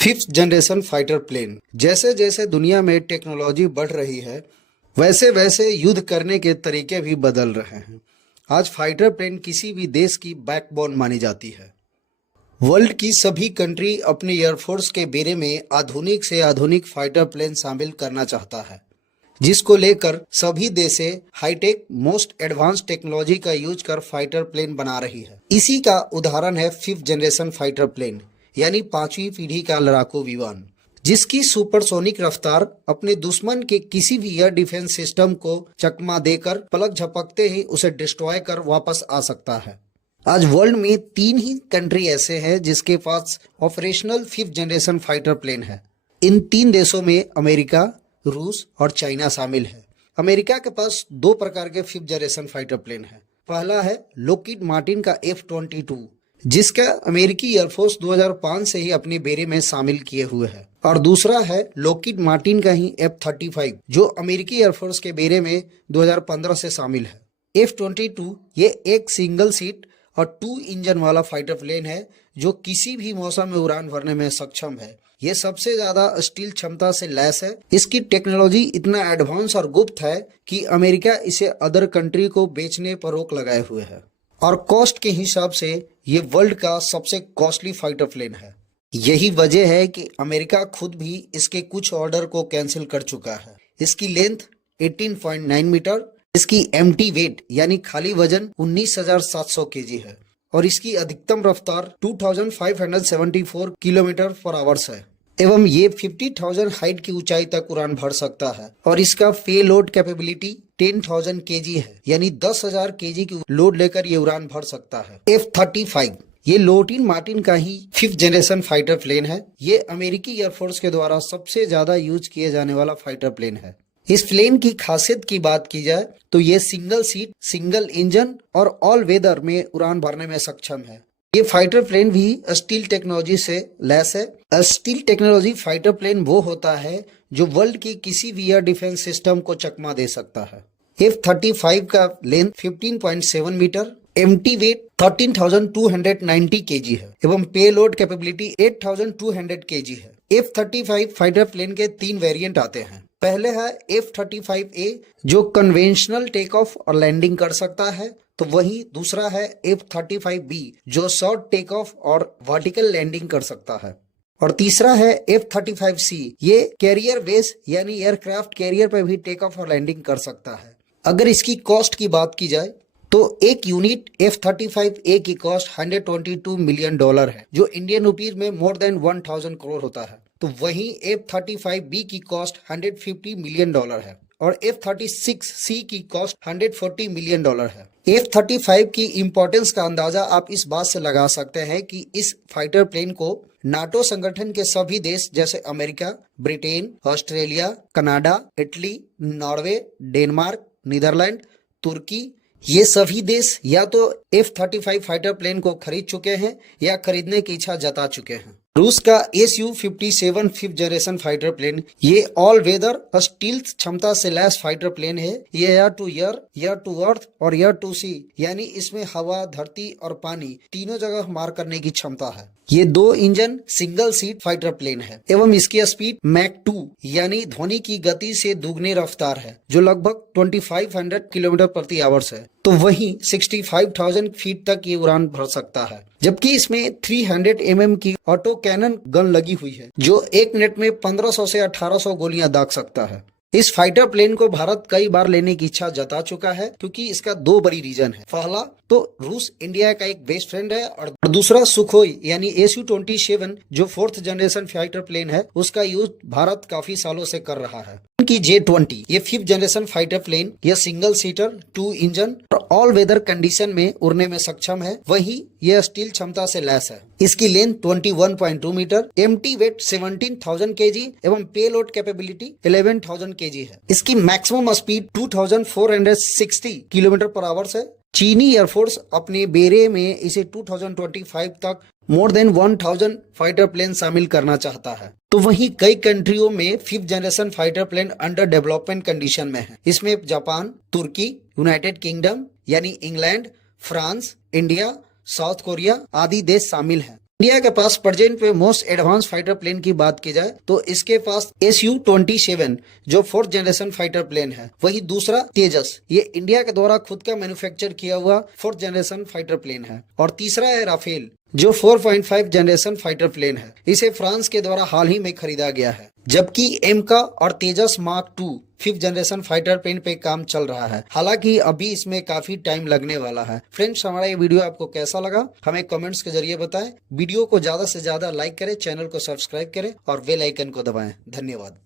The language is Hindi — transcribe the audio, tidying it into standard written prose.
Fifth generation fighter plane. जैसे जैसे दुनिया में टेक्नोलॉजी बढ़ रही है वैसे वैसे युद्ध करने के तरीके भी बदल रहे हैं। आज फाइटर प्लेन किसी भी देश की बैकबोन मानी जाती है। वर्ल्ड की सभी कंट्री अपने एयरफोर्स के बेड़े में आधुनिक से आधुनिक फाइटर प्लेन शामिल करना चाहता है, जिसको लेकर सभी देशें हाईटेक मोस्ट एडवांस टेक्नोलॉजी का यूज कर फाइटर प्लेन बना रही है। इसी का उदाहरण है फिफ्थ जनरेशन फाइटर प्लेन यानी पांचवी पीढ़ी का लड़ाकू विमान, जिसकी सुपरसोनिक रफ्तार अपने दुश्मन के किसी भी एयर डिफेंस सिस्टम को चकमा देकर पलक झपकते ही उसे डिस्ट्रॉय कर वापस आ सकता है। आज वर्ल्ड में 3 ही कंट्री ऐसे हैं जिसके पास operational fifth generation fighter plane है। इन 3 देशों में अमेरिका, रूस और चाइना शामिल है। अमेरिका के पास 2 प्रकार के फिफ्थ जनरेशन फाइटर प्लेन है। पहला है लॉकहीड मार्टिन का F-22, जिसका अमेरिकी एयरफोर्स 2005 से ही अपने बेड़े में शामिल किए हुए है, और दूसरा है लॉकहीड मार्टिन का ही F-35, जो अमेरिकी एयरफोर्स के बेड़े में 2015 से शामिल है। F-22 ये एक सिंगल सीट और 2 इंजन वाला फाइटर प्लेन है जो किसी भी मौसम में उड़ान भरने में सक्षम है। ये सबसे ज्यादा स्टील क्षमता से लैस है। इसकी टेक्नोलॉजी इतना एडवांस और गुप्त है कि अमेरिका इसे अदर कंट्री को बेचने पर रोक लगाए हुए है, और कॉस्ट के हिसाब से ये वर्ल्ड का सबसे कॉस्टली फाइटर प्लेन है। यही वजह है कि अमेरिका खुद भी इसके कुछ ऑर्डर को कैंसिल कर चुका है। इसकी लेंथ 18.9 मीटर, इसकी एम्प्टी वेट यानी खाली वजन 19,700 केजी है, और इसकी अधिकतम रफ्तार 2,574 किलोमीटर पर आवर्स है, एवं ये 50,000 हाइट की ऊंचाई तक उड़ान भर सकता है। और इसका पे लोड कैपेबिलिटी 10,000 केजी है, यानी 10,000 केजी की लोड लेकर ये उड़ान भर सकता है। F-35 ये लॉकहीड मार्टिन का ही फिफ्थ जनरेशन फाइटर प्लेन है। ये अमेरिकी एयरफोर्स के द्वारा सबसे ज्यादा यूज किए जाने वाला फाइटर प्लेन है। इस प्लेन की खासियत की बात की जाए तो ये सिंगल सीट, सिंगल इंजन और ऑल वेदर में उड़ान भरने में सक्षम है। ये फाइटर प्लेन भी स्टील टेक्नोलॉजी से लैस है। स्टील टेक्नोलॉजी फाइटर प्लेन वो होता है जो वर्ल्ड की किसी भी एयर डिफेंस सिस्टम को चकमा दे सकता है। F-35 का length 15.7 metre, empty weight 13,290 KG है, एवं पे लोड कैपेबिलिटी 8,200 केजी है। F-35 फाइटर प्लेन के 3 वेरिएंट आते हैं। पहले है F-35A जो कन्वेंशनल टेक ऑफ और लैंडिंग कर सकता है, तो वही दूसरा है F-35B जो शॉर्ट टेक ऑफ और वर्टिकल लैंडिंग कर सकता है, और तीसरा है F-35C ये कैरियर बेस यानी एयरक्राफ्ट कैरियर पर भी टेक ऑफ और लैंडिंग कर सकता है। अगर इसकी कॉस्ट की बात की जाए तो एक यूनिट F-35A की कॉस्ट $122 मिलियन है, जो इंडियन रुपीज में मोर देन 1,000 करोड़ होता है। तो वहीं F-35B की कॉस्ट $150 मिलियन है, और F-36C की कॉस्ट $140 मिलियन है। F-35 की इंपॉर्टेंस का अंदाजा आप इस बात से लगा सकते हैं कि इस फाइटर प्लेन को नाटो संगठन के सभी देश जैसे America, Britain, Australia, Canada, Italy, Norway, Denmark, Netherland, तुर्की, ये सभी देश या तो F-35 फाइटर प्लेन को खरीद चुके हैं या खरीदने की इच्छा जता चुके हैं। रूस का Su-57 fifth generation fighter plane ये ऑल वेदर स्टील क्षमता से लैस फाइटर प्लेन है। ये air to air, air to earth और एयर टू सी यानी इसमें हवा, धरती और पानी तीनों जगह मार करने की क्षमता है। ये 2 engine single seat fighter plane है, एवं इसकी स्पीड मैक 2 यानी ध्वनि की गति से दुगने रफ्तार है, जो लगभग 2500 किलोमीटर प्रति आवर्स है। तो वहीं 65,000 फीट तक ये उड़ान भर सकता है, जबकि इसमें 300 mm की ऑटो कैनन गन लगी हुई है, जो एक मिनट में 1500 से 1800 गोलियां दाग सकता है। इस फाइटर प्लेन को भारत कई बार लेने की इच्छा जता चुका है, क्योंकि इसका 2 बड़ी रीजन है। पहला तो रूस इंडिया का एक बेस्ट फ्रेंड है, और दूसरा सुखोई यानी Su-27 जो 4th जनरेशन फाइटर प्लेन है, उसका यूज भारत काफी सालों से कर रहा है। की J-20 ये 5th जनरेशन फाइटर प्लेन, यह सिंगल सीटर, 2 इंजन और ऑल वेदर कंडीशन में उड़ने में सक्षम है। वही यह स्टील क्षमता से लैस है। इसकी length 21.2 metre, empty weight 17,000 KG एवं पे लोड कैपेबिलिटी 11,000 केजी है। इसकी मैक्सिमम स्पीड 2,460 किलोमीटर पर आवर्स है। चीनी एयरफोर्स अपने बेड़े में इसे 2025 तक मोर देन 1,000 फाइटर प्लेन शामिल करना चाहता है। तो वहीं कई कंट्रियों में 5th generation fighter plane under development condition में है। इसमें जापान, तुर्की, यूनाइटेड किंगडम यानी England, France, India, South Korea आदि देश शामिल हैं। इंडिया के पास प्रेजेंट में मोस्ट एडवांस फाइटर प्लेन की बात की जाए तो इसके पास Su-27 जो 4th जनरेशन फाइटर प्लेन है, वही दूसरा तेजस, ये इंडिया के द्वारा खुद का मैन्युफैक्चर किया हुआ 4th जनरेशन फाइटर प्लेन है। और तीसरा है राफेल जो 4.5 जनरेशन फाइटर प्लेन है, इसे फ्रांस के द्वारा हाल ही में खरीदा गया है। जबकि एमका और Tejas mark 2 5th generation fighter plane पे काम चल रहा है, हालांकि अभी इसमें काफी टाइम लगने वाला है। फ्रेंड्स, हमारा ये वीडियो आपको कैसा लगा हमें कमेंट्स के जरिए बताएं। वीडियो को ज्यादा से ज्यादा लाइक करें, चैनल को सब्सक्राइब करें और बेल आइकन को दबाएं। धन्यवाद।